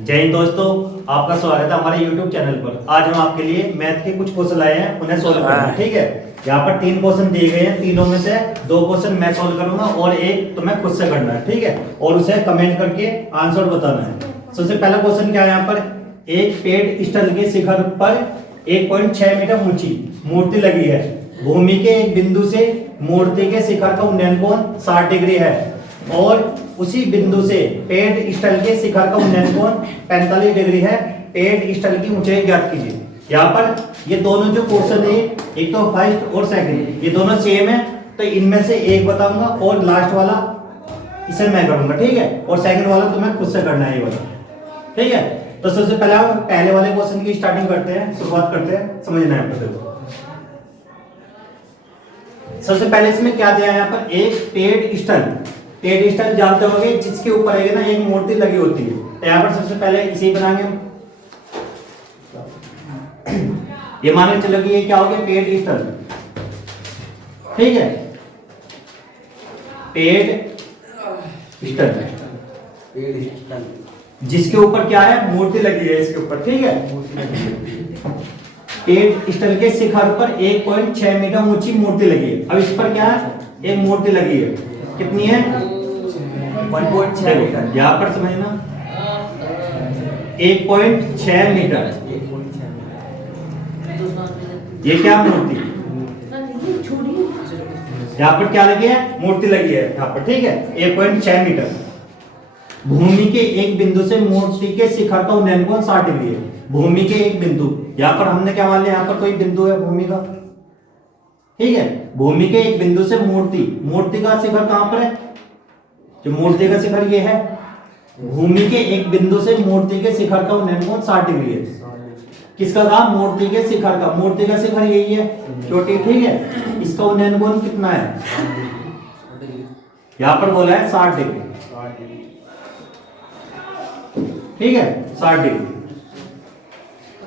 जय हिंद दोस्तों, आपका स्वागत है हमारे YouTube चैनल पर। आज हम आपके लिए मैथ के कुछ क्वेश्चन लाए हैं, उन्हें सोल्व करना है। ठीक है, यहाँ पर 3 क्वेश्चन दिए गए हैं, तीनों में से 2 क्वेश्चन मैं सोल्व करूंगा और एक तुम्हें खुद से करना है। ठीक है, और उसे कमेंट करके आंसर बताना है। सबसे पहला क्वेश्चन क्या है, यहाँ पर एक पेड़ स्थल के शिखर पर 1.6 मीटर ऊंची मूर्ति लगी है। भूमि के एक बिंदु से मूर्ति के शिखर का उन्नयन कोण 60 डिग्री है और उसी बिंदु से पेड़ स्थल के शिखर का उन्नयन कोण 45 डिग्री है। पेड़ स्थल की ऊंचाई ज्ञात कीजिए। यहाँ पर ये दोनों जो क्वेश्चन है, एक तो फर्स्ट और सेकंड, ये दोनों सेम है, तो इनमें से एक बताऊंगा और लास्ट वाला इसे मैं करूंगा। ठीक है, और सेकंड वाला तुम्हें खुद से करना है ये वाला। ठीक है, तो सबसे पहले हम पहले वाले क्वेश्चन की स्टार्टिंग करते हैं, शुरुआत करते हैं। समझना है आपको। सबसे पहले इसमें क्या दिया है, यहाँ पर एक पेड़ स्थल। पेड़ स्थल जानते होंगे, जिसके ऊपर है ना एक मूर्ति लगी होती है। तो यहाँ पर सबसे पहले इसे बनाएंगे हम। ये मान के चलो कि ये क्या हो गया, पेड़ स्थल। ठीक है, पेड़ स्थल जिसके ऊपर क्या है, मूर्ति लगी है इसके ऊपर। ठीक है, पेड़ स्थल के शिखर पर 1.6 मीटर ऊंची मूर्ति लगी है। अब इस पर क्या है, एक मूर्ति लगी है। कितनी है, 1.6 मीटर। यहाँ पर समझना, 1.6 मीटर। ये क्या मूर्ति, यहाँ पर क्या लगी है, मूर्ति लगी है यहाँ पर। ठीक है, 1.6 मीटर। भूमि के एक बिंदु से मूर्ति के शिखर का उन्नयन कोण 60 डिग्री है। भूमि के एक बिंदु, यहाँ पर हमने क्या मान लिया, यहाँ पर कोई बिंदु है भूमि का। ठीक है, भूमि के एक बिंदु से मूर्ति का शिखर कहां पर है, जो मूर्ति का शिखर ये है। भूमि के एक बिंदु से मूर्ति के शिखर का उन्नयन कोण 60 डिग्री है। किसका काम, मूर्ति के शिखर का। मूर्ति का शिखर यही है, चोटी। ठीक है, इसका उन्नयन कोण कितना है, यहां पर बोला है 60 डिग्री। ठीक है, 60 डिग्री।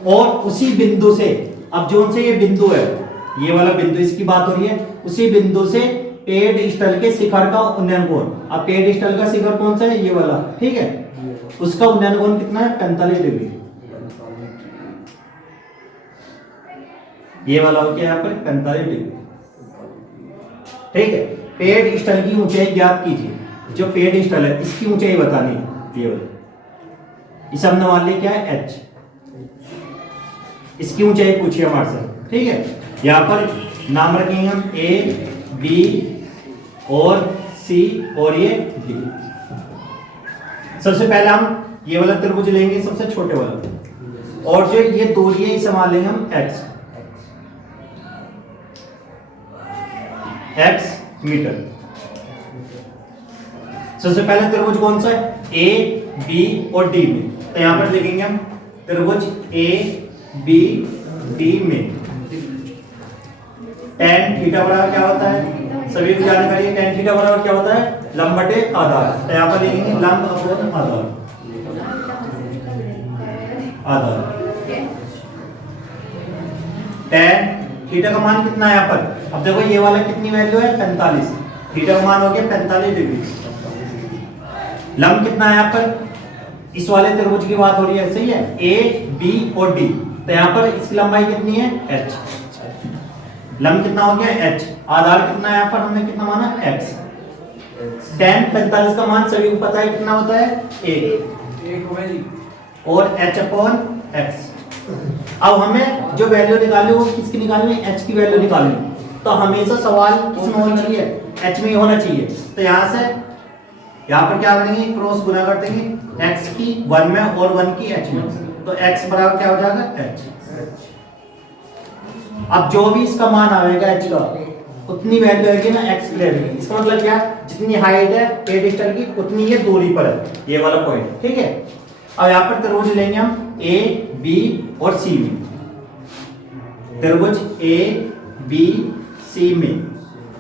और उसी बिंदु से, अब जो उनसे ये बिंदु है, ये वाला बिंदु, इसकी बात हो रही है, उसी बिंदु से पेड़ स्थल के शिखर का उन्नयन कोण। अब पेड़ स्थल का शिखर कौन सा है, ये वाला। ठीक है, उसका उन्नयन कोण कितना है, 45 डिग्री। ये वाला हो गया यहाँ पर 45 डिग्री। ठीक है, पेड़ स्थल की ऊंचाई ज्ञात कीजिए। जो पेड़ स्थल है इसकी ऊंचाई बतानी है, ये वाला। इसे हमने मान लिया क्या है, h। इसकी ऊंचाई पूछिए हमारे से। ठीक है, यहाँ पर नाम रखेंगे हम A, B और C और ये D। सबसे पहले हम ये वाला त्रिभुज लेंगे, सबसे छोटे वाला, और जो ये दूरी है इसे मान लेंगे हम x मीटर। सबसे पहले त्रिभुज कौन सा है, A, B और D में। तो यहां पर लिखेंगे हम त्रिभुज A, B, D में tan थीटा बराबर क्या होता है, सभी को जानकारी है। tan थीटा बराबर क्या होता है, लंब बटे आधार। तो यहाँ पर लिखेंगे लंब अपॉन आधार। tan थीटा का मान कितना है यहाँ पर, अब देखो ये वाला कितनी वैल्यू है, 45। थीटा का मान हो गया 45 डिग्री। लंब कितना है यहाँ पर, इस वाले त्रिभुज की बात हो रही है, सही है, A, B और D। तो यहाँ पर इसकी लंबाई कितनी है, h। लंब कितना हो गया, h। आधार कितना है यहाँ पर, हमने कितना माना, x। tan 45 का मान सभी को पता है कितना होता है, 1 और h अपॉन x। अब हमें जो वैल्यू निकालनी वो किसकी निकालनी है, h की वैल्यू निकालनी। तो हमेशा सवाल किसमें होना चाहिए, h में होना चाहिए। तो यहाँ से यहाँ पर क्या करेंगे, क्रॉस गुना कर देंगे, x की 1 में और 1 की h में। तो x बराबर क्या हो जाएगा, h। अब जो भी इसका मान आएगा h का, उतनी वैल्यू आएगी ना x की वैल्यू। इसका मतलब क्या, जितनी हाइट है पेड़ स्थल की उतनी ये दूरी पर है, ये वाला पॉइंट। ठीक है, अब यहाँ पर त्रिभुज लेंगे हम A, B और C में। त्रिभुज A, B, C में।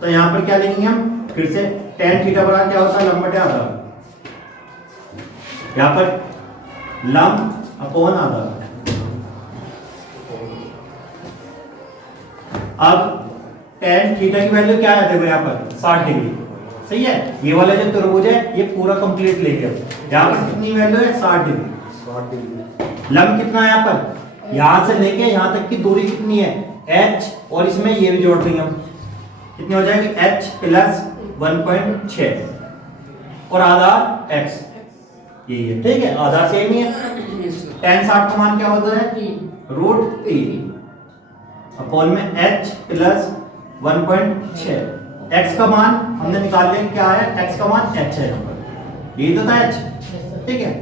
तो यहाँ पर क्या लेंगे हम, फिर से tan थीटा बराबर क्या होता है, लंब बटे आधार। यहाँ पर लंब अपॉन आधार। अब tan थीटा की वैल्यू क्या है, देखो यहाँ पर 60 डिग्री। सही है, ये वाला जो त्रिभुज है ये पूरा कंप्लीट लेके यहाँ पर कितनी वैल्यू है 60 डिग्री। लंब कितना है यहाँ पर, यहाँ से लेके यहाँ तक की दूरी कितनी है h, और इसमें ये भी जोड़ देंगे हम, कितनी हो जाएगी h प्लस 1.6 और आधार x, यही है। ठीक है, आधार सेम ही है। tan 60 का मान क्या होता है √3 अपॉन में h प्लस 1.6। x का मान हमने निकाल लिया, क्या है x का मान h है, यहाँ पर यही तो था h। ठीक है,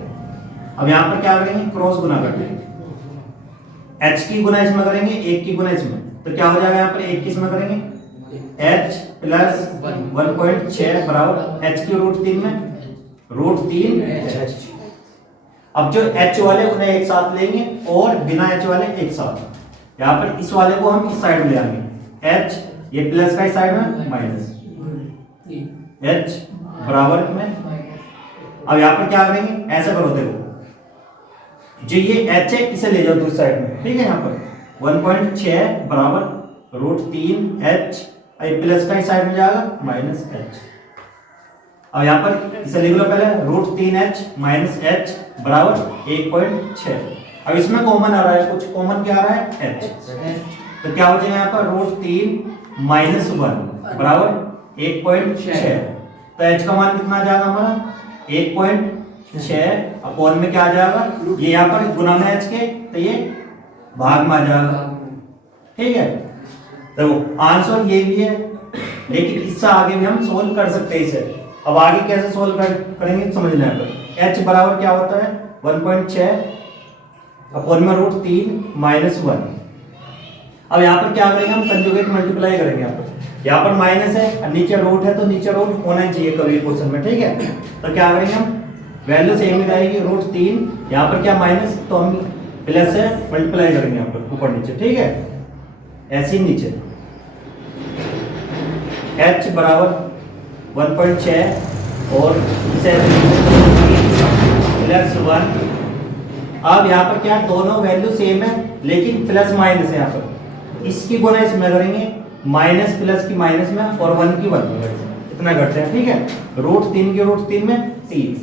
अब यहाँ पर क्या करेंगे, क्रॉस गुना कर देंगे, h की गुना इसमें करेंगे, 1 की गुना इसमें, तो क्या हो जाएगा यहाँ पर 1 की इसमें करेंगे, h प्लस 1.6 बराबर h की √3 में √3h। अब जो h वाले उन्हें एक साथ लेंगे और बिना h वाले एक साथ, यहाँ पर इस वाले को हम इस साइड में ले आएंगे, h ये प्लस का इस साइड में माइनस, h बराबर में। अब यहाँ पर क्या करेंगे, ऐसा करो, देखो जो ये h है इसे ले जाओ दूसरी साइड में। ठीक है, यहाँ पर 1.6 बराबर √3h, प्लस का इस साइड में जाएगा माइनस h। अब यहाँ पर इसे लिख लो पहले, √3h माइनस h बराबर 1.6। अब इसमें कॉमन आ रहा है, कुछ कॉमन क्या आ रहा है h, तो क्या हो जाएगा यहाँ पर √3 माइनस 1 बराबर 1.6। तो h का मान कितना आ जाएगा हमारा 1.6 अपॉन में क्या आ जाएगा, ये यहाँ पर गुना में h के, तो ये भाग में आ जाएगा। ठीक है, तो आंसर ये भी है, लेकिन इससे आगे भी हम सोल्व कर सकते हैं इसे। अब आगे कैसे सोल्व करेंगे समझ लें। h बराबर क्या होता है 1.6 अपॉन में √3 माइनस 1। अब यहाँ पर क्या करेंगे हम, कंजुगेट मल्टीप्लाई करेंगे। यहाँ पर माइनस है और नीचे रूट है, तो नीचे रूट होना ही चाहिए कभी क्वेश्चन में। ठीक है, तो क्या करेंगे हम, वैल्यू सेम ही रहेगी √3, यहाँ पर क्या माइनस, तो हम प्लस से मल्टीप्लाई करेंगे यहाँ पर ऊपर नीचे। ठीक है, ऐसे ही नीचे h बराबर 1.6 और प्लस 1। अब यहाँ पर क्या, दोनों वैल्यू सेम है लेकिन प्लस माइनस है। यहाँ पर इसकी गुना इसमें करेंगे, माइनस प्लस की माइनस में और 1 की 1 में, इतना करते हैं। ठीक है, √3 की √3 में 3,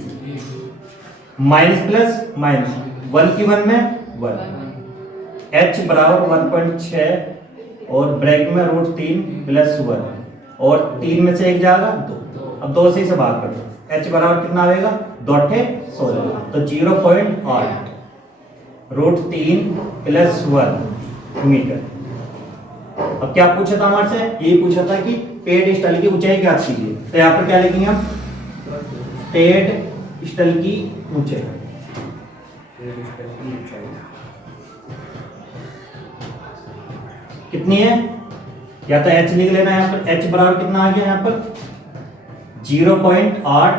माइनस प्लस माइनस 1 की 1 में 1, h बराबर 1.6 और ब्रैकेट में √3 प्लस 1 और 3 में से 1 जाएगा 2। अब 2 से भाग कर दो, h बराबर कितना आएगा 2 16, तो 0.8 √3 प्लस 1 मीटर। अब क्या पूछा था हमारे से, यही पूछा था कि पेड़ स्थल की ऊंचाई ज्ञात कीजिए। तो यहाँ पर क्या लिखेंगे हम, पेड़ स्थल की ऊंचाई कितनी है, या तो h लिख लेना है। यहाँ पर h बराबर कितना आ गया, यहाँ पर 0.8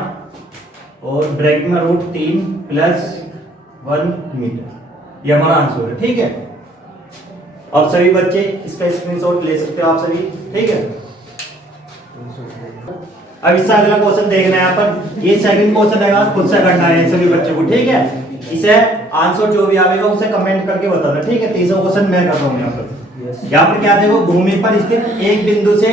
और ब्रैकेट में √3 प्लस 1 मीटर, ये हमारा आंसर है। ठीक है, अब सभी बच्चे इसका स्क्रीनशॉट ले सकते हो आप सभी। ठीक है, अब इससे अगला क्वेश्चन देखना है। यहाँ पर ये सेकंड क्वेश्चन है, खुद से करना है सभी बच्चों को। ठीक है, इसे आंसर जो भी आएगा उसे कमेंट करके बताना। ठीक है, तीसरा क्वेश्चन मैं कर रहा हूँ। यहाँ पर क्या देखो, भूमि पर स्थित एक बिंदु से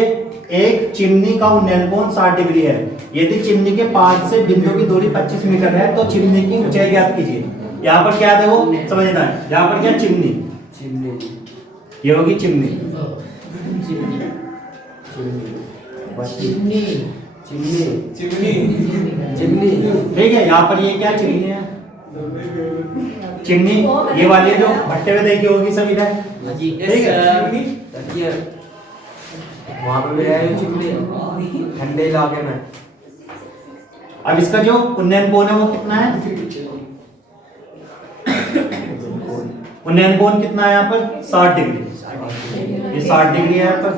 एक चिमनी का उन्नयन कोण 60 डिग्री है। यदि चिमनी के पास से बिंदु की दूरी 25 मीटर है तो चिमनी की ऊंचाई ज्ञात कीजिए। यहाँ पर क्या देखो समझना है, यहाँ पर क्या चिमनी, ये होगी चिमनी, ठीक है। यहाँ पर ये क्या चिमनी है, चिमनी ये वाली है जो भट्टे में देखी होगी सभी ने, ठीक है। वहाँ पे भी है चिमनी ठंडे इलाके में। अब इसका जो उन्नयन कोण है वो कितना है, उन्नयन कोण कितना है यहाँ पर 60 डिग्री, ये 60 डिग्री है यहाँ पर।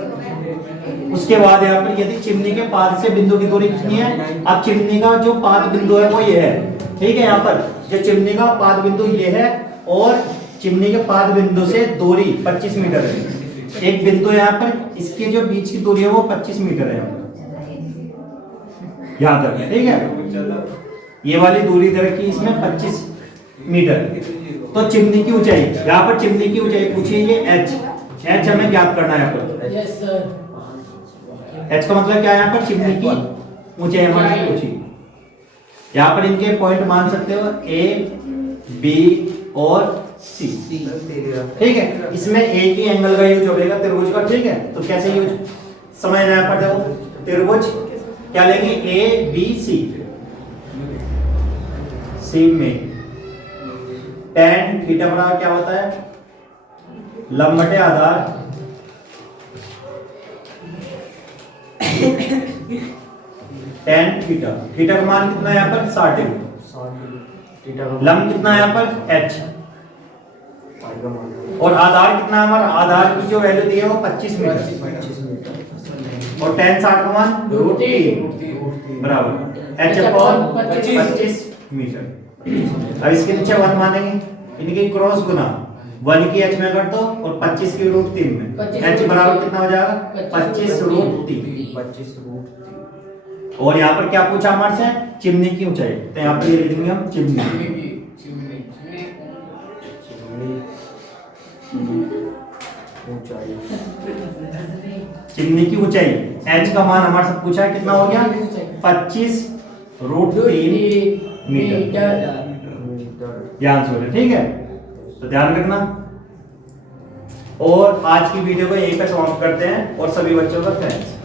उसके बाद यहाँ पर यदि चिमनी के पाद से बिंदु की दूरी कितनी है, अब चिमनी का जो पाद बिंदु है वो ये है, ठीक है। यहाँ पर जो चिमनी का पाद बिंदु ये है और चिमनी के पाद बिंदु से दूरी 25 मीटर है। एक बिंदु यहाँ पर, इसके जो बीच की दूरी है वो 25 मीटर है यहाँ पर, याद रखें, ठीक है। ये वाली दूरी दे रखी इसमें 25 मीटर। तो चिमनी की ऊंचाई, यहाँ पर चिमनी की ऊंचाई पूछी है h हमें ज्ञात करना है यहाँ पर। Yes sir. h का मतलब क्या है, यहाँ पर चिमनी की ऊंचाई हमारी पूछी। यहाँ पर इनके पॉइंट मान सकते हो a, बी और सी। ठीक है, इसमें एक ही एंगल का यूज होगा त्रिभुज का। ठीक है, तो कैसे यूज समझना है पर देखो, त्रिभुज क्या लेंगे, ए बी सी। सी में tan थीटा बराबर क्या होता है, लंब बटे आधार tan थीटा। थीटा का मान कितना है यहाँ पर 60 डिग्री। लंब कितना है यहाँ पर h, और आधार कितना है हमारा, आधार की जो वैल्यू दी है वो 25 मीटर, और tan 60 का मान √3 बराबर h अपॉन 25 मीटर। अब इसके नीचे 1 मानेंगे, इनकी क्रॉस गुना 1 की h में कर दो और 25 की √3 में, h बराबर कितना हो जाएगा 25 √3। और यहाँ पर क्या पूछा हमारे से, चिमनी की ऊंचाई, तो यहाँ पर ये लिखेंगे हम चिमनी। चिमनी की ऊंचाई h का मान हमारे से पूछा है कितना हो गया 25 √3 मीटर। ये आंसर है। ठीक है, तो ध्यान रखना। और आज की वीडियो को यहीं पे समाप्त करते हैं और सभी बच्चों का थैंक्स।